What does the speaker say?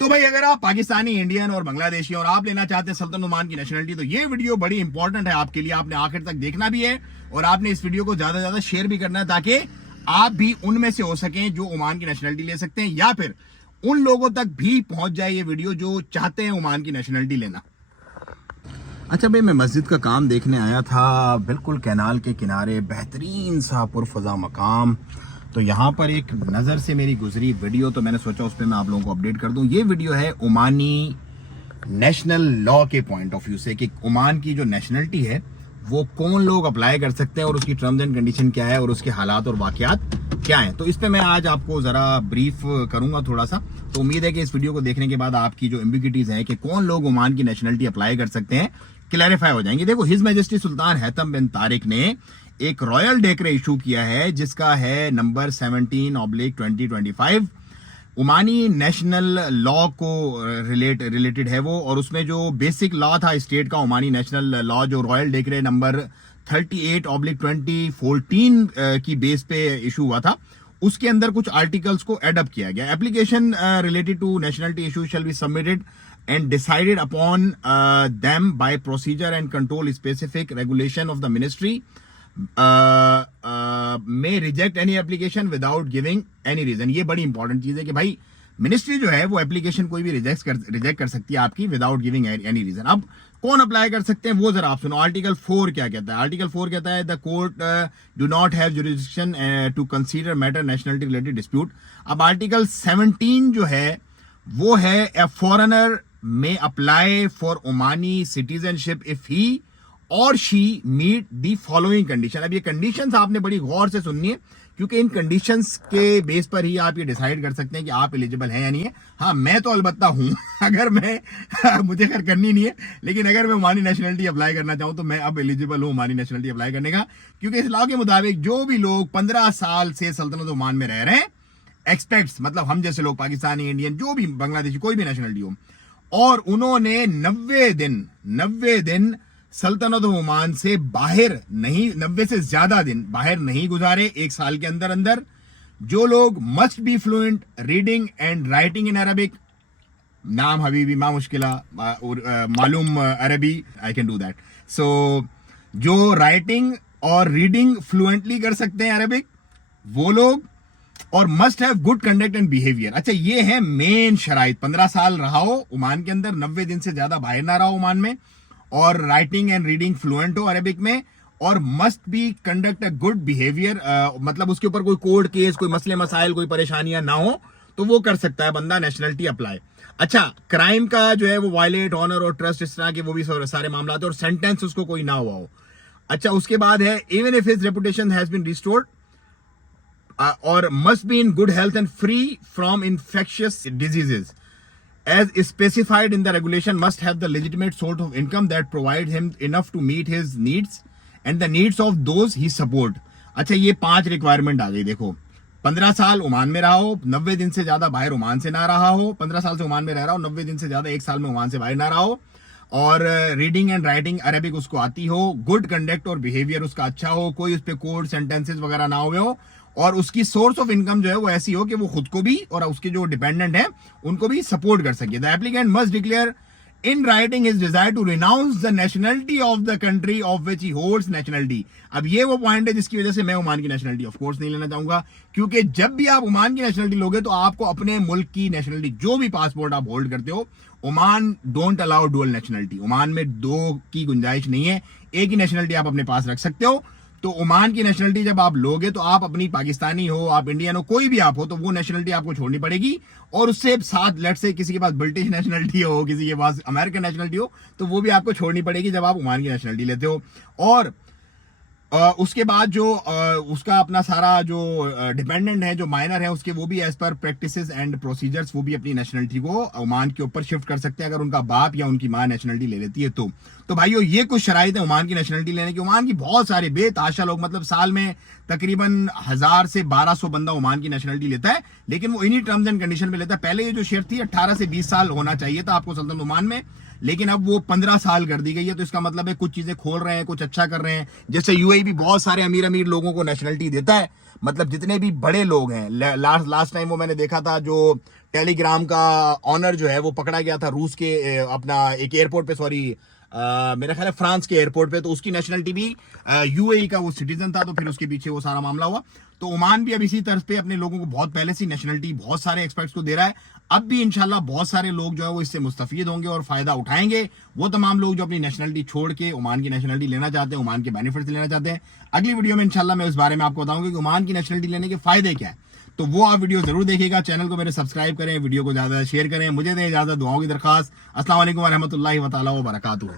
तो भाई अगर आप पाकिस्तानी, इंडियन और बांग्लादेशी और आप लेना चाहते हैं सल्तनत ओमान की नेशनलिटी, तो ये वीडियो बड़ी इंपॉर्टेंट है आपके लिए। आपने आखिर तक देखना भी है और आपने इस वीडियो को ज्यादा से ज्यादा शेयर भी करना है, ताकि आप भी उनमें से हो सकें जो ओमान की नेशनलिटी ले सकते हैं, या फिर उन लोगों तक भी पहुंच जाए ये वीडियो जो चाहते हैं ओमान की नेशनलिटी लेना। अच्छा भाई, मैं मस्जिद का काम देखने आया था, बिल्कुल कैनाल के किनारे बेहतरीन सा पुरफजा मकाम। तो यहाँ पर एक नज़र से मेरी गुजरी वीडियो, तो मैंने सोचा उस पर मैं आप लोगों को अपडेट कर दूं। ये वीडियो है ओमानी नेशनल लॉ के पॉइंट ऑफ व्यू से, कि ओमान की जो नेशनलिटी है वो कौन लोग अप्लाई कर सकते हैं और उसकी टर्म्स एंड कंडीशन क्या है और उसके हालात और वाकयात क्या है। तो इस पे मैं आज आपको जरा ब्रीफ करूंगा थोड़ा सा। तो उम्मीद है कि इस वीडियो को देखने के बाद आपकी जो एम्बिग्यूटीज है कि कौन लोग ओमान की नेशनलिटी अप्लाई कर सकते हैं, क्लैरिफाई हो जाएंगे। देखो, हिज मैजेस्टी सुल्तान हैथम बिन तारिक ने एक रॉयल डेक्रे इशू किया है, जिसका है नंबर 17/2025। ओमानी नेशनल लॉ को रिलेटेड है वो, और उसमें जो बेसिक लॉ था स्टेट का, ओमानी नेशनल लॉ, जो रॉयल डेक्रे नंबर 38/2014 की बेस पे इशू हुआ था, उसके अंदर कुछ आर्टिकल्स को एडअप किया गया। Application related to nationality issue shall be submitted and decided upon them by procedure and control specific regulation of the ministry, may reject any application without giving any reason। ये बड़ी important चीज है कि भाई ministry जो है वो application कोई भी रिजेक्ट कर सकती है आपकी विदाउट गिविंग एनी रीजन। अब कौन अप्लाई कर सकते हैं वो जरा आप सुनो। आर्टिकल 4 क्या कहता है? आर्टिकल 4 कहता है the court do not have jurisdiction to consider matter nationality related dispute. अब आर्टिकल 17 जो है वो है a foreigner may apply for Omani citizenship if he or she meet the following condition। अब ये conditions आपने बड़ी गौर से सुननी है, क्योंकि इन conditions के बेस पर ही आप ये डिसाइड कर सकते हैं कि आप एलिजिबल हैं या नहीं है। हाँ, मैं तो अलबत्ता हूं अगर मैं मुझे खैर करनी नहीं है, लेकिन अगर मैं ओमानी नेशनलिटी अप्लाई करना चाहूं तो मैं अब एलिजिबल हूं ओमानी नेशनलिटी अप्लाई करने का, क्योंकि इस लॉ के मुताबिक जो भी लोग 15 साल से सल्तनत ओमान में रह रहे हैं, एक्सपेक्ट्स मतलब हम जैसे लोग, पाकिस्तानी, इंडियन, जो भी बांग्लादेशी, कोई भी नेशनलिटी हो, और उन्होंने 90 दिन सल्तनत ओमान से बाहर नहीं, 90 से ज्यादा दिन बाहर नहीं गुजारे एक साल के अंदर अंदर, जो लोग must be fluent reading and writing in Arabic, नाम हबीबी मा मुश्किला, मालूम अरबी, आई कैन डू दैट। सो जो राइटिंग और रीडिंग फ्लुएंटली कर सकते हैं अरबिक, वो लोग, और must have good conduct and behaviour. अच्छा, ये है मेन शराइत। 15 साल रहा हो ओमान के अंदर, 90 दिन से ज्यादा बाहर ना रहा हो ओमान में, और राइटिंग एंड रीडिंग फ्लुएंट हो अरेबिक में, और must be conduct a good behaviour, मतलब उसके ऊपर कोई कोर्ट केस, कोई मसले मसाइल, कोई परेशानियां ना हो, तो वो कर सकता है बंदा नेशनलिटी अप्लाई। अच्छा, क्राइम का जो है वो वायलेट ऑनर और ट्रस्ट, इस तरह के वो भी सारे मामला, और सेंटेंस उसको कोई ना हुआ हो। अच्छा, उसके बाद है even if his reputation has been restored, और must be in good health and free from infectious diseases as specified in the regulation, must have the legitimate source of income that provide him enough to meet his needs and the needs of those he support। अच्छा, ये 5 requirement आ गई। देखो, 15 साल Oman में रहा हो, 90 दिन से ज्यादा बाहर ओमान से ना रहा हो, 15 साल से ओमान में रह रहा हो, 90 दिन से ज्यादा एक साल में ओमान से बाहर ना रहा हो, और रीडिंग एंड राइटिंग अरेबिक उसको आती हो, गुड कंडक्ट और बिहेवियर उसका अच्छा हो, कोई उस पर कोड सेंटेंसेस वगैरह ना हुए हो, और उसकी सोर्स ऑफ इनकम जो है वो ऐसी हो कि वो खुद को भी और उसके जो डिपेंडेंट है उनको भी सपोर्ट कर सके। The applicant must declare in writing his desire to renounce the nationality of the country of which he holds nationality. अब ये वो पॉइंट है जिसकी वजह से मैं ओमान की नेशनलिटी ऑफ कोर्स नहीं लेना चाहूंगा, क्योंकि जब भी आप ओमान की नेशनलिटी लोगे तो आपको अपने मुल्क की नेशनलिटी, जो भी पासपोर्ट आप होल्ड करते हो, Oman don't allow dual nationality. Oman में 2 की गुंजाइश नहीं है, एक ही नेशनलिटी आप अपने पास रख सकते हो। तो ओमान की नेशनलिटी जब आप लोगे तो आप अपनी पाकिस्तानी हो, आप इंडियन हो, कोई भी आप हो, तो वो नेशनलिटी आपको छोड़नी पड़ेगी, और उससे साथ लेट से किसी के पास ब्रिटिश नेशनलिटी हो, किसी के पास अमेरिकन नेशनलिटी हो, तो वो भी आपको छोड़नी पड़ेगी जब आप ओमान की नेशनलिटी लेते हो। और उसके बाद जो उसका अपना सारा जो डिपेंडेंट है, जो माइनर है उसके, वो भी as per practices and procedures वो भी अपनी नेशनलिटी को ओमान के ऊपर शिफ्ट कर सकते हैं अगर उनका बाप या उनकी माँ नेशनलिटी ले लेती है तो भाइयों ये कुछ शराइत है ओमान की नेशनलिटी लेने की। ओमान की बहुत सारे बेताशा लोग, मतलब साल में तकरीबन 1000 से 1200 बंदा ओमान की नेशनलिटी लेता है, लेकिन वो इन्हीं टर्म्स एंड कंडीशन में लेता है। पहले ये जो शर्त थी 18 से 20 साल होना चाहिए था आपको सल्तनत ओमान में, लेकिन अब वो 15 साल कर दी गई है। तो इसका मतलब है कुछ चीजें खोल रहे हैं, कुछ अच्छा कर रहे हैं। जैसे यूएई भी बहुत सारे अमीर अमीर लोगों को नेशनलिटी देता है, मतलब जितने भी बड़े लोग हैं। लास्ट टाइम वो मैंने देखा था, जो टेलीग्राम का ऑनर जो है वो पकड़ा गया था रूस के अपना एक एयरपोर्ट पे, सॉरी मेरा ख्याल है फ्रांस के एयरपोर्ट पे, तो उसकी नेशनलिटी भी यूएई का वो सिटीजन था। तो फिर उसके पीछे वो सारा मामला हुआ। तो ओमान भी अब इसी तरह पे अपने लोगों को बहुत पहले से नेशनलिटी बहुत सारे एक्सपर्ट्स को दे रहा है। अब भी इंशाल्लाह बहुत सारे लोग जो है वो इससे मुस्तफीद होंगे और फायदा उठाएंगे। वो तमाम लोग जो अपनी नेशनलिटी छोड़ के ओमान की नेशनलिटी लेना चाहते हैं, ओमान के बेनिफिट्स लेना चाहते हैं। अगली वीडियो में इंशाल्लाह मैं इस बारे में आपको बताऊंगा कि ओमान की नेशनलिटी लेने के फायदे क्या है। तो वो आप वीडियो जरूर देखिएगा। चैनल को मेरे सब्सक्राइब करें, वीडियो को ज्यादा शेयर करें। मुझे दें इजाजत, दुआओं की दरखास्त। अस्सलाम वालेकुम व रहमतुल्लाहि व तआला व बरकातुहू।